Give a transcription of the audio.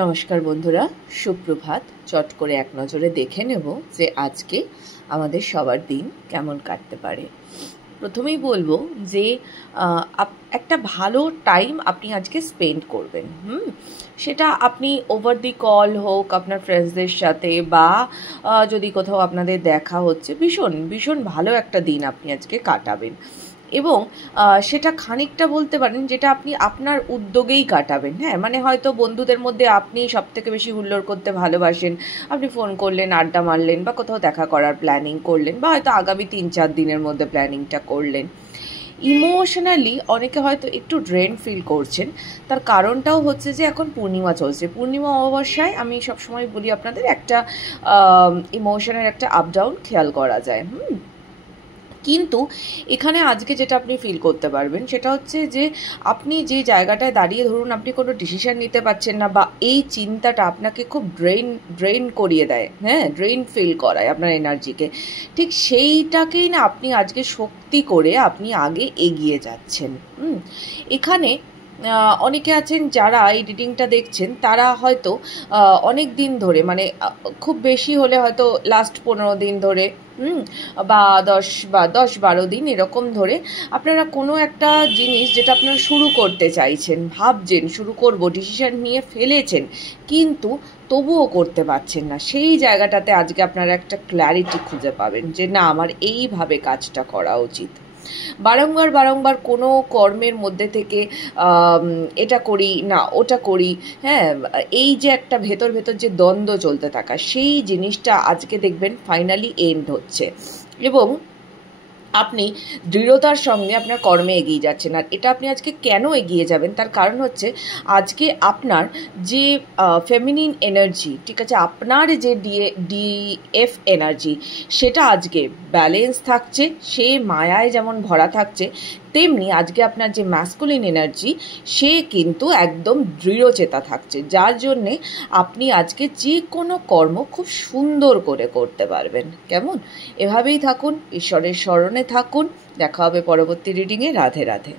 নমস্কার বন্ধুরা, সুপ্রভাত। চট করে এক নজরে দেখে নেব যে আজকে আমাদের সবার দিন কেমন কাটতে পারে। প্রথমেই বলবো যে একটা ভালো টাইম আপনি আজকে স্পেন্ড করবেন। সেটা আপনি ওভার দি কল হোক আপনার ফ্রেন্ডসদের সাথে, বা যদি কোথাও আপনাদের দেখা হচ্ছে, ভীষণ ভীষণ ভালো একটা দিন আপনি আজকে কাটাবেন। এবং সেটা খানিকটা বলতে পারেন যেটা আপনি আপনার উদ্যোগেই কাটাবেন। হ্যাঁ, মানে হয়তো বন্ধুদের মধ্যে আপনি সবথেকে বেশি হুল্লোড় করতে ভালোবাসেন, আপনি ফোন করলেন, আড্ডা মারলেন, বা কোথাও দেখা করার প্ল্যানিং করলেন, বা হয়তো আগামী 3-4 দিনের মধ্যে প্ল্যানিংটা করলেন। ইমোশনালি অনেকে হয়তো একটু ড্রেন ফিল করছেন। তার কারণটাও হচ্ছে যে এখন পূর্ণিমা চলছে। পূর্ণিমা অমাবস্যায় আমি সবসময় বলি আপনাদের একটা ইমোশনের একটা আপ ডাউন খেয়াল করা যায়। কিন্তু এখানে আজকে যেটা আপনি ফিল করতে পারবেন সেটা হচ্ছে যে আপনি যে জায়গাটায় দাঁড়িয়ে ধরুন আপনি কোনো ডিসিশন নিতে পারছেন না, বা এই চিন্তাটা আপনাকে খুব ড্রেন করিয়ে দেয়, হ্যাঁ, ড্রেন ফিল করায় আপনার এনার্জিকে। ঠিক সেইটাকেই না আপনি আজকে শক্তি করে আপনি আগে এগিয়ে যাচ্ছেন। এখানে অনেকে আছেন যারা এই রিডিংটা দেখছেন, তারা হয়তো অনেক দিন ধরে, মানে খুব বেশি হলে হয়তো লাস্ট 15 দিন ধরে, বা 10-12 দিন এরকম ধরে আপনারা কোনো একটা জিনিস যেটা আপনারা শুরু করতে চাইছেন, ভাবছেন শুরু করব, ডিসিশন নিয়ে ফেলেছেন, কিন্তু তবুও করতে পারছেন না। সেই জায়গাটাতে আজকে আপনারা একটা ক্ল্যারিটি খুঁজে পাবেন যে না, আমার এইভাবে কাজটা করা উচিত। বারংবার কোনো কর্মের মধ্যে থেকে এটা করি না ওটা করি, হ্যাঁ, এই যে একটা ভেতর যে দ্বন্দ্ব চলতে থাকা, সেই জিনিসটা আজকে দেখবেন ফাইনালি এন্ড হচ্ছে, এবং আপনি দৃঢ়তার সঙ্গে আপনার কর্মে এগিয়ে যাচ্ছেন। আর এটা আপনি আজকে কেন এগিয়ে যাবেন, তার কারণ হচ্ছে আজকে আপনার যে ফেমিনিন এনার্জি, ঠিক আছে, আপনার যে ডিএফ এনার্জি, সেটা আজকে ব্যালেন্স থাকছে। সে মায়ায় যেমন ভরা থাকছে, তেমনি আজকে আপনার যে ম্যাসকুলিন এনার্জি, সে কিন্তু একদম দৃঢ়চেতা থাকছে, যার জন্যে আপনি আজকে যে কোনো কর্ম খুব সুন্দর করে করতে পারবেন। কেমন? এভাবেই থাকুন, ঈশ্বরের শরণে থাকুন। দেখা হবে পরবর্তী রিডিংয়ে। রাধে রাধে।